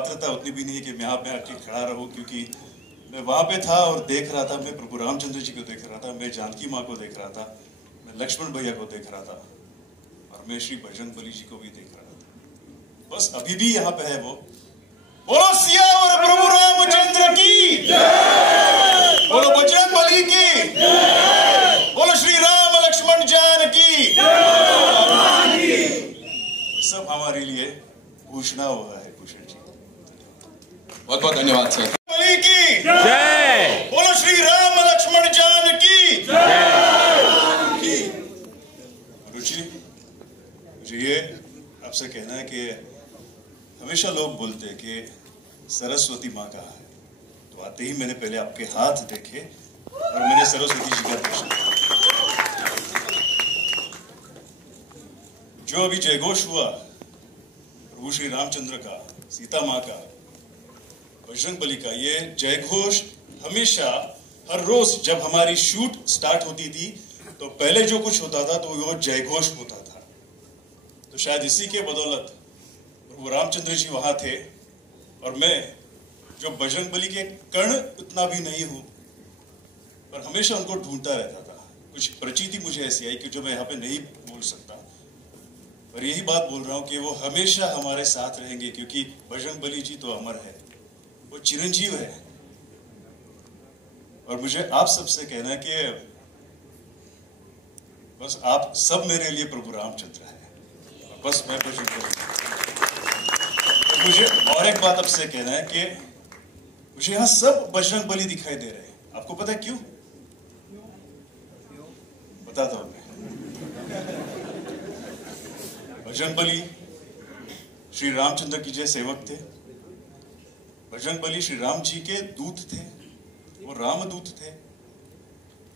पात्रता उतनी भी नहीं है कि मैं यहाँ पे आके खड़ा रहूं, क्योंकि मैं वहां पे था और देख रहा था, मैं प्रभु रामचंद्र जी को देख रहा था, मैं जानकी माँ को देख रहा था, मैं लक्ष्मण भैया को देख रहा था और मैं श्री बजरंग बली जी को भी देख रहा था। बस अभी भी यहाँ पे है वो। बोलो सियावर प्रभु रामचंद्र की, बोलो बजरंग बली की, बोलो श्री राम लक्ष्मण जानकी। सब हमारे लिए घोषणा हुआ है भूषण जी। बहुत बहुत धन्यवाद सर। बली की जय, बोलो श्री राम लक्ष्मण जानकी जय। रुचि, मुझे ये आपसे कहना है कि हमेशा लोग बोलते हैं कि सरस्वती माँ कहाँ है, तो आते ही मैंने पहले आपके हाथ देखे और मैंने सरस्वती जी का दर्शन किया। जो अभी जयघोष हुआ प्रभु श्री रामचंद्र का, सीता माँ का, बजरंग बली का, ये जयघोष हमेशा हर रोज जब हमारी शूट स्टार्ट होती थी तो पहले जो कुछ होता था तो वो जयघोष होता था। तो शायद इसी के बदौलत प्रभु रामचंद्र जी वहां थे और मैं जो बजरंग बली के कर्ण उतना भी नहीं हूं, पर हमेशा उनको ढूंढता रहता था। कुछ प्रचिति मुझे ऐसी आई कि जो मैं यहाँ पे नहीं बोल सकता, पर यही बात बोल रहा हूं कि वो हमेशा हमारे साथ रहेंगे, क्योंकि बजरंग बली जी तो अमर है, वो चिरंजीव है। और मुझे आप सबसे कहना है कि बस आप सब मेरे लिए प्रभु रामचंद्र है, और बस मैं बजरंग बली। तो मुझे और एक बात आपसे कहना है कि मुझे यहां सब बजरंग बली दिखाई दे रहे हैं। आपको पता है क्यों? बताता हूं मैं। बजरंग बली श्री रामचंद्र की जय सेवक थे। बजरंग बली श्री राम जी के दूत थे, वो रामदूत थे।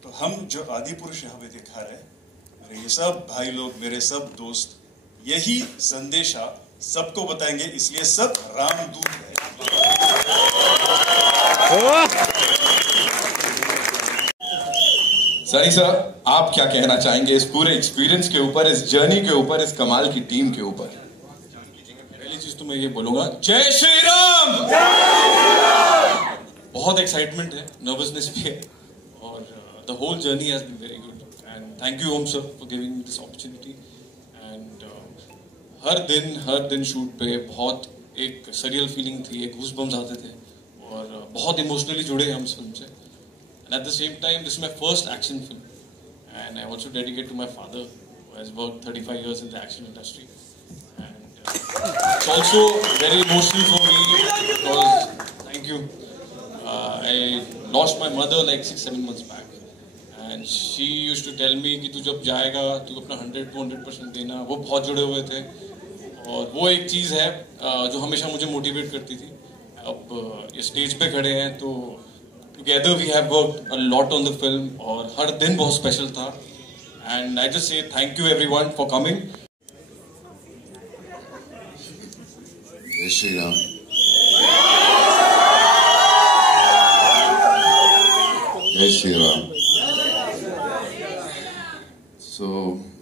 तो हम जो आदि पुरुष यहाँ पे दिखा रहे, मेरे ये सब भाई लोग, मेरे सब दोस्त यही संदेशा सबको बताएंगे, इसलिए सब रामदूत है। सनी सर, आप क्या कहना चाहेंगे इस पूरे एक्सपीरियंस के ऊपर, इस जर्नी के ऊपर, इस कमाल की टीम के ऊपर? पहली चीज तो मैं ये बोलूंगा, जय श्री राम। बहुत एक्साइटमेंट है, नर्वसनेस भी है, और the whole journey has been very good and thank you Om sir for giving me this opportunity. And हर दिन शूट पे बहुत एक सरियल फीलिंग थी, एक गूज़बम्स आते थे और बहुत इमोशनली जुड़े हैं हम इस फिल्म से। And at the same time, this is my first action film, and I also dedicate to my father, who has worked 35 years in the action industry. And it's also very emotional for me because, thank you, I lost my mother like 6-7 months back, and she used to tell me कि तू जब जाएगा तू अपना 100-200% देना। वो बहुत जुड़े हुए थे और वो एक चीज़ है जो हमेशा मुझे मोटिवेट करती थी। अब ये स्टेज पे खड़े हैं तो Together we have worked a lot on the film और हर दिन बहुत स्पेशल था, and I just say thank you everyone for coming. जय श्री राम। जय Shri Ram. So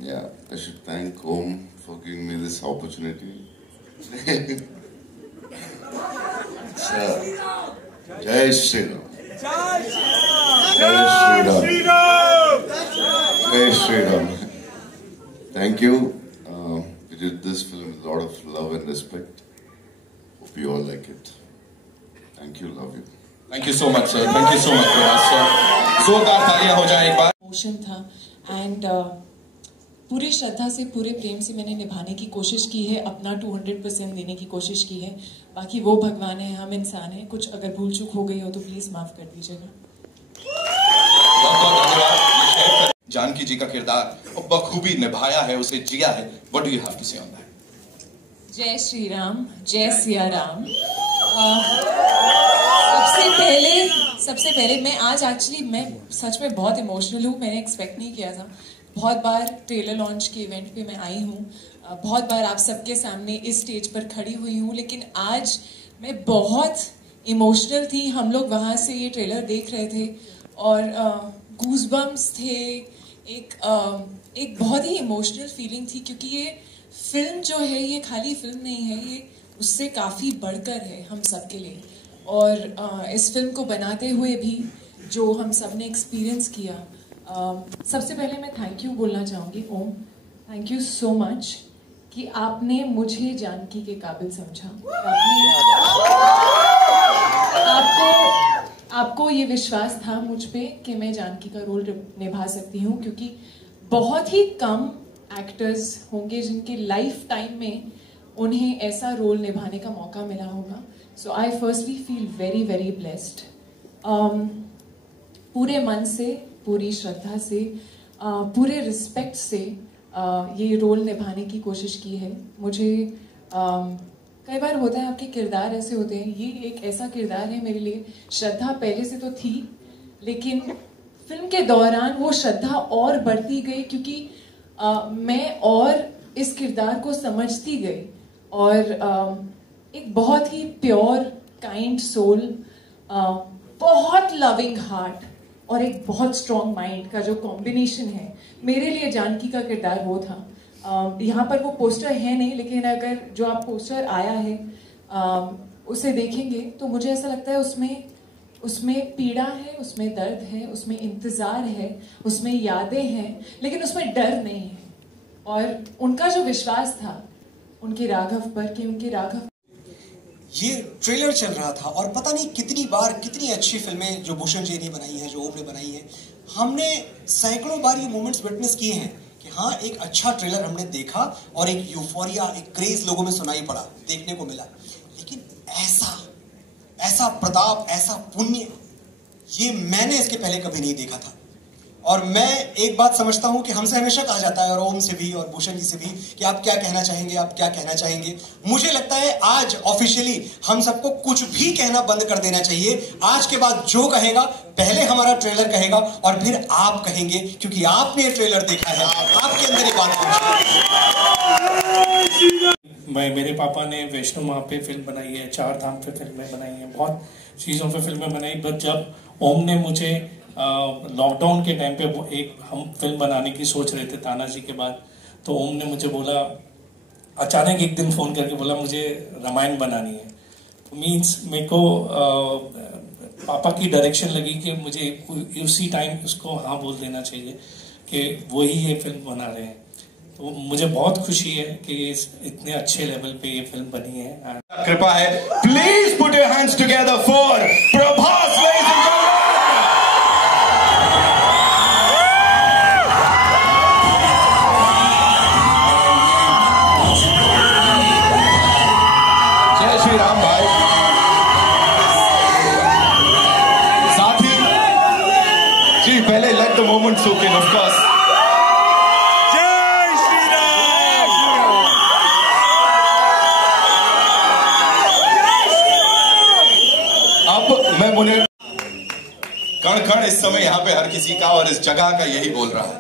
yeah, I should thank Om for giving me this opportunity. जय श्री राम। जय श्री राम। जय Shri Ram. Thank you. We did this film with a lot of love and respect. Hope you all like it. Thank you. Love you. Thank you so much sir. Thank you so much sir. जोरदार तालियां हो जाए एक बार। Emotion था and पूरी श्रद्धा से, पूरे प्रेम से मैंने निभाने की कोशिश की है, अपना 200% देने की कोशिश की है। बाकी वो भगवान है, हम इंसान हैं, कुछ अगर भूल चूक हो गई हो तो प्लीज माफ कर दीजिएगा। बहुत बहुत धन्यवाद। जानकी जी का किरदार और बखूबी निभाया है, उसे जिया है। What do you have to say on that? जय श्री राम, जय सिया राम। सबसे पहले मैं आज एक्चुअली मैं सच में बहुत इमोशनल हूँ। मैंने एक्सपेक्ट नहीं किया था। बहुत बार ट्रेलर लॉन्च के इवेंट पे मैं आई हूँ, बहुत बार आप सबके सामने इस स्टेज पर खड़ी हुई हूँ, लेकिन आज मैं बहुत इमोशनल थी। हम लोग वहाँ से ये ट्रेलर देख रहे थे और गूज़बम्स थे, एक बहुत ही इमोशनल फीलिंग थी, क्योंकि ये फिल्म जो है ये खाली फिल्म नहीं है, ये उससे काफ़ी बढ़कर है हम सब के लिए। और इस फिल्म को बनाते हुए भी जो हम सब ने एक्सपीरियंस किया, सबसे पहले मैं थैंक यू बोलना चाहूँगी ओम, थैंक यू सो मच कि आपने मुझे जानकी के काबिल समझा। आपको ये विश्वास था मुझ पे कि मैं जानकी का रोल निभा सकती हूँ, क्योंकि बहुत ही कम एक्टर्स होंगे जिनके लाइफ टाइम में उन्हें ऐसा रोल निभाने का मौका मिला होगा। So I firstly feel very very blessed. पूरे मन से, पूरी श्रद्धा से, पूरे रिस्पेक्ट से ये रोल निभाने की कोशिश की है। मुझे कई बार होता है आपके किरदार ऐसे होते हैं, ये एक ऐसा किरदार है मेरे लिए। श्रद्धा पहले से तो थी, लेकिन फिल्म के दौरान वो श्रद्धा और बढ़ती गई, क्योंकि मैं और इस किरदार को समझती गई। और एक बहुत ही प्योर काइंड सोल, बहुत लविंग हार्ट और एक बहुत स्ट्रॉन्ग माइंड का जो कॉम्बिनेशन है, मेरे लिए जानकी का किरदार वो था। यहाँ पर वो पोस्टर है नहीं, लेकिन अगर जो आप पोस्टर आया है उसे देखेंगे तो मुझे ऐसा लगता है उसमें पीड़ा है, उसमें दर्द है, उसमें इंतजार है, उसमें यादें हैं, लेकिन उसमें डर नहीं है। और उनका जो विश्वास था उनके राघव पर, कि उनके राघव, ये ट्रेलर चल रहा था और पता नहीं कितनी बार कितनी अच्छी फिल्में जो भूषण जी ने बनाई है, जो ओम ने बनाई है, हमने सैकड़ों बार ये मोमेंट्स विटनेस किए हैं कि हाँ, एक अच्छा ट्रेलर हमने देखा और एक यूफोरिया, एक क्रेज लोगों में सुनाई पड़ा, देखने को मिला। लेकिन ऐसा प्रताप, ऐसा पुण्य, ये मैंने इसके पहले कभी नहीं देखा था। और मैं एक बात समझता हूं कि हमसे हमेशा कहा जाता है, और ओम से भी और भूषण जी से भी, कि आप क्या कहना चाहेंगे, आप क्या कहना चाहेंगे। मुझे लगता है आज ऑफिशियली हम सबको कुछ भी कहना बंद कर देना चाहिए। आज के बाद जो कहेगा, पहले हमारा ट्रेलर कहेगा और फिर आप कहेंगे, क्योंकि आपने ट्रेलर देखा है, आपके अंदर ये बात पहुंची। मेरे पापा ने वैष्णो माँ पे फिल्म बनाई है, चार धाम पे फिल्में बनाई हैं, बहुत चीज़ों पे फिल्में बनाई। बट जब ओम ने मुझे लॉकडाउन के टाइम पे हम फिल्म बनाने की सोच रहे थे तानाजी के बाद, तो ओम ने मुझे बोला, अचानक एक दिन फ़ोन करके बोला मुझे रामायण बनानी है। तो मीन्स मेरे को पापा की डायरेक्शन लगी कि मुझे उसी टाइम उसको हाँ बोल देना चाहिए कि वही ये फिल्म बना रहे हैं। तो मुझे बहुत खुशी है कि इतने अच्छे लेवल पे ये फिल्म बनी है। कृपा है, please put your hands together for Prabhas. जय श्री राम भाई। साथी जी, पहले let the moment soak in, of course. मैं मुझे कण कण इस समय यहाँ पे हर किसी का और इस जगह का यही बोल रहा है।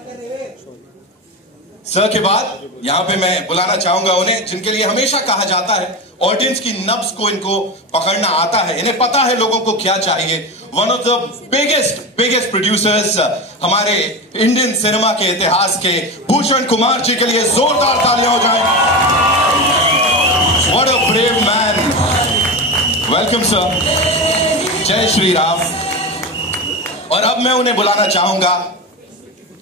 सर के बाद यहाँ पे मैं बुलाना चाहूंगा उन्हें जिनके लिए हमेशा कहा जाता है ऑडियंस की नब्ज को इनको पकड़ना आता है, इन्हें पता है लोगों को क्या चाहिए। One of the biggest producers हमारे इंडियन सिनेमा के इतिहास के भूषण कुमार जी के लिए जोरदार तालियां हो जाएं। What a brave man. Welcome sir. जय श्री राम। और अब मैं उन्हें बुलाना चाहूंगा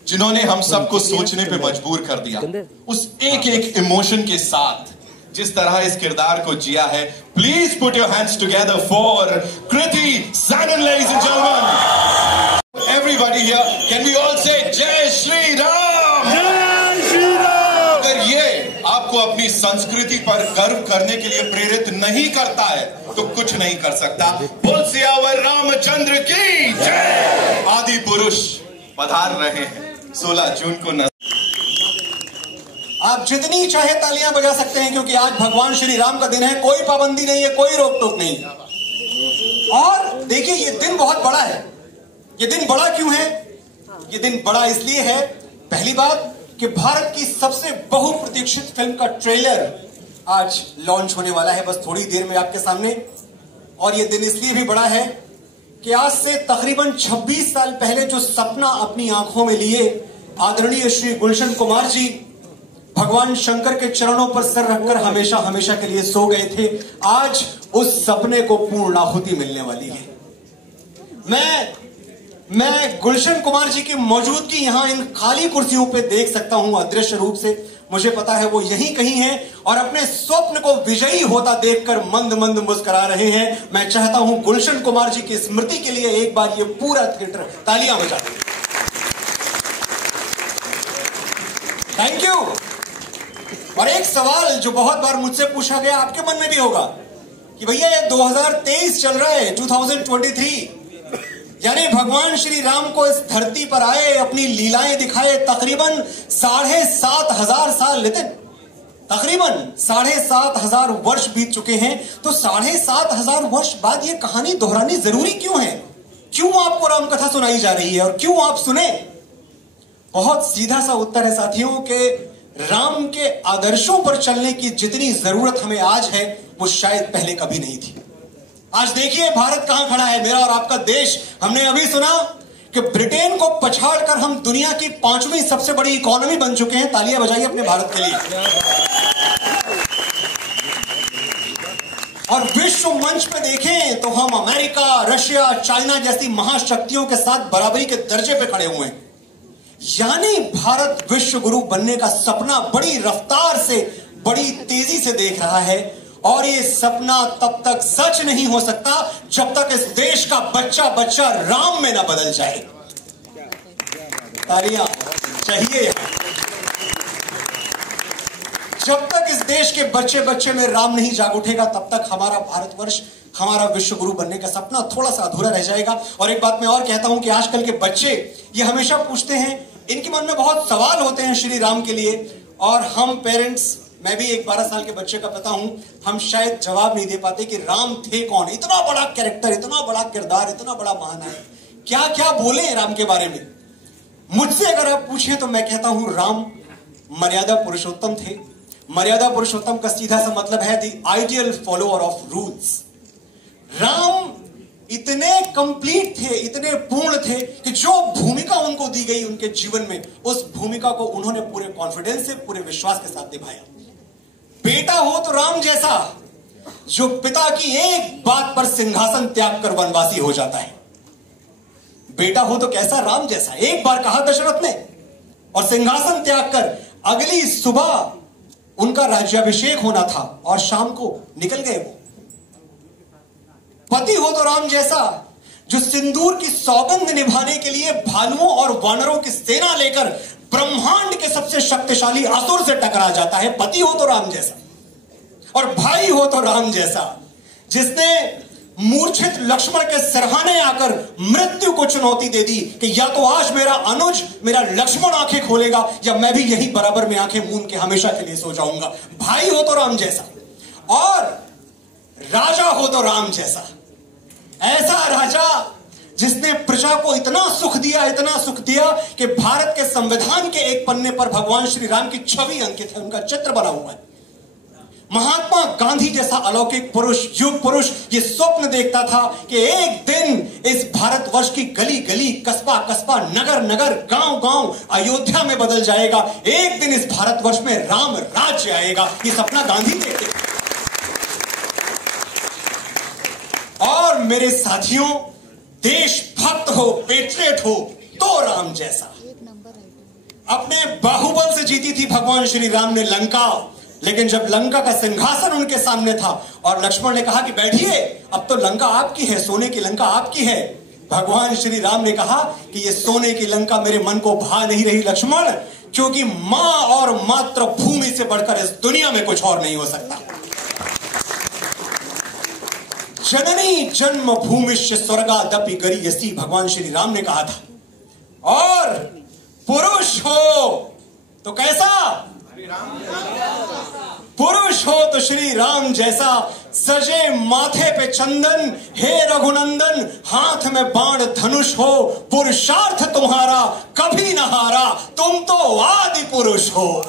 जिन्होंने हम सबको सोचने पे मजबूर कर दिया, उस एक एक इमोशन के साथ जिस तरह इस किरदार को जिया है। Please put your hands together for Kriti Sanon, ladies and gentleman. Everybody here, can we all say Jai Shri Ram. जय श्री राम। अगर ये आपको अपनी संस्कृति पर गर्व करने के लिए प्रेरित नहीं करता है तो कुछ नहीं कर सकता। बोल सियावर रामचंद्र की जय। आदि पुरुष पधार रहे हैं 16 जून को। आप जितनी चाहे तालियां बजा सकते हैं, क्योंकि आज भगवान श्री राम का दिन है, कोई पाबंदी नहीं है, कोई रोक टोक नहीं। और देखिए, ये दिन बहुत बड़ा है। ये दिन बड़ा क्यों है? ये दिन बड़ा इसलिए है, पहली बात कि भारत की सबसे बहुप्रतीक्षित फिल्म का ट्रेलर आज लॉन्च होने वाला है, बस थोड़ी देर में आपके सामने। और ये दिन इसलिए भी बड़ा है कि आज से तकरीबन 26 साल पहले जो सपना अपनी आंखों में लिए आदरणीय श्री गुलशन कुमार जी भगवान शंकर के चरणों पर सर रखकर हमेशा हमेशा के लिए सो गए थे, आज उस सपने को पूर्णाहुति मिलने वाली है। मैं गुलशन कुमार जी की मौजूदगी यहां इन खाली कुर्सियों पे देख सकता हूं अदृश्य रूप से। मुझे पता है वो यहीं कहीं हैं और अपने स्वप्न को विजयी होता देखकर मंद मंद मुस्कुरा रहे हैं। मैं चाहता हूं गुलशन कुमार जी की स्मृति के लिए एक बार ये पूरा थिएटर तालियां बजा दे। Thank you. और एक सवाल जो बहुत बार मुझसे पूछा गया, आपके मन में भी होगा कि भैया ये 2023 चल रहा है, 2023, यानी भगवान श्री राम को इस धरती पर आए, अपनी लीलाएं दिखाए, तकरीबन 7,500 साल लेते, तकरीबन 7,500 वर्ष बीत चुके हैं। तो 7,500 वर्ष बाद ये कहानी दोहरानी जरूरी क्यों है? क्यों आपको राम कथा सुनाई जा रही है और क्यों आप सुने? बहुत सीधा सा उत्तर है साथियों के राम के आदर्शों पर चलने की जितनी जरूरत हमें आज है वो शायद पहले कभी नहीं थी। आज देखिए भारत कहां खड़ा है, मेरा और आपका देश। हमने अभी सुना कि ब्रिटेन को पछाड़कर हम दुनिया की 5वीं सबसे बड़ी इकोनॉमी बन चुके हैं। तालियां बजाइए अपने भारत के लिए। और विश्व मंच पे देखें तो हम अमेरिका, रशिया, चाइना जैसी महाशक्तियों के साथ बराबरी के दर्जे पे खड़े हुए हैं। यानी भारत विश्व गुरु बनने का सपना बड़ी रफ्तार से, बड़ी तेजी से देख रहा है। और ये सपना तब तक सच नहीं हो सकता जब तक इस देश का बच्चा बच्चा राम में ना बदल जाए। तालियां चाहिए। जब तक इस देश के बच्चे बच्चे में राम नहीं जाग उठेगा तब तक हमारा भारतवर्ष, हमारा विश्व गुरु बनने का सपना थोड़ा सा अधूरा रह जाएगा। और एक बात मैं और कहता हूं कि आजकल के बच्चे ये हमेशा पूछते हैं, इनके मन में बहुत सवाल होते हैं श्री राम के लिए, और हम पेरेंट्स, मैं भी एक 12 साल के बच्चे का पिता हूं, हम शायद जवाब नहीं दे पाते कि राम थे कौन। इतना बड़ा कैरेक्टर, इतना बड़ा किरदार, इतना बड़ा महानायक, क्या क्या बोले राम के बारे में। मुझसे अगर आप पूछें तो मैं कहता हूं राम मर्यादा पुरुषोत्तम थे। मर्यादा पुरुषोत्तम का सीधा सा मतलब है the ideal follower of rules. Ram इतने कंप्लीट थे, इतने पूर्ण थे कि जो भूमिका उनको दी गई उनके जीवन में, उस भूमिका को उन्होंने पूरे कॉन्फिडेंस से, पूरे विश्वास के साथ निभाया। बेटा हो तो राम जैसा, जो पिता की एक बात पर सिंहासन त्याग कर वनवासी हो जाता है। बेटा हो तो कैसा? राम जैसा। एक बार कहा दशरथ ने और सिंहासन त्याग कर अगली सुबह उनका राज्याभिषेक होना था और शाम को निकल गए वो। पति हो तो राम जैसा, जो सिंदूर की सौगंध निभाने के लिए भालुओं और वानरों की सेना लेकर ब्रह्मांड के सबसे शक्तिशाली असुर से टकरा जाता है। पति हो तो राम जैसा। और भाई हो तो राम जैसा, जिसने मूर्छित लक्ष्मण के सिरहाने आकर मृत्यु को चुनौती दे दी कि या तो आज मेरा अनुज, मेरा लक्ष्मण आंखें खोलेगा या मैं भी यही बराबर में आंखें मूंद के हमेशा के लिए सो जाऊंगा। भाई हो तो राम जैसा। और राजा हो तो राम जैसा, ऐसा राजा जिसने प्रजा को इतना सुख दिया, इतना सुख दिया कि भारत के संविधान के एक पन्ने पर भगवान श्री राम की छवि अंकित है, उनका चित्र बना हुआ है। महात्मा गांधी जैसा अलौकिक पुरुष, युग पुरुष, ये स्वप्न देखता था कि एक दिन इस भारतवर्ष की गली गली, कस्बा कस्बा, नगर नगर, गांव गांव अयोध्या में बदल जाएगा। एक दिन इस भारतवर्ष में राम राज्य आएगा। ये सपना गांधी देखते थे। और मेरे साथियों, देशभक्त हो, पेट्रियट हो तो राम जैसा। अपने बाहुबल से जीती थी भगवान श्री राम ने लंका, लेकिन जब लंका का सिंहासन उनके सामने था और लक्ष्मण ने कहा कि बैठिए, अब तो लंका आपकी है, सोने की लंका आपकी है, भगवान श्री राम ने कहा कि ये सोने की लंका मेरे मन को भा नहीं रही लक्ष्मण, क्योंकि मां और मात्र भूमि से बढ़कर इस दुनिया में कुछ और नहीं हो सकता। जननी जन्म भूमिश्च स्वर्गादपि गरीयसी, भगवान श्री राम ने कहा था। और पुरुष हो तो कैसा? पुरुष हो तो श्री राम जैसा, सजे माथे पे चंदन, हे रघुनंदन, हाथ में बाण धनुष हो, पुरुषार्थ तुम्हारा कभी न हारा, तुम तो आदि पुरुष हो।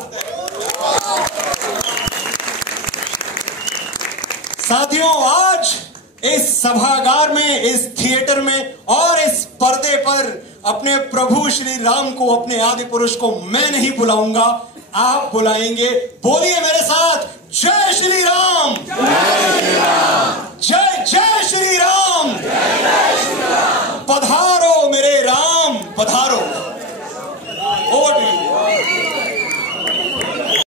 साथियों, आज इस सभागार में, इस थिएटर में और इस पर्दे पर अपने प्रभु श्री राम को, अपने आदि पुरुष को मैं नहीं बुलाऊंगा, आप बुलाएंगे। बोलिए मेरे साथ, जय श्री राम।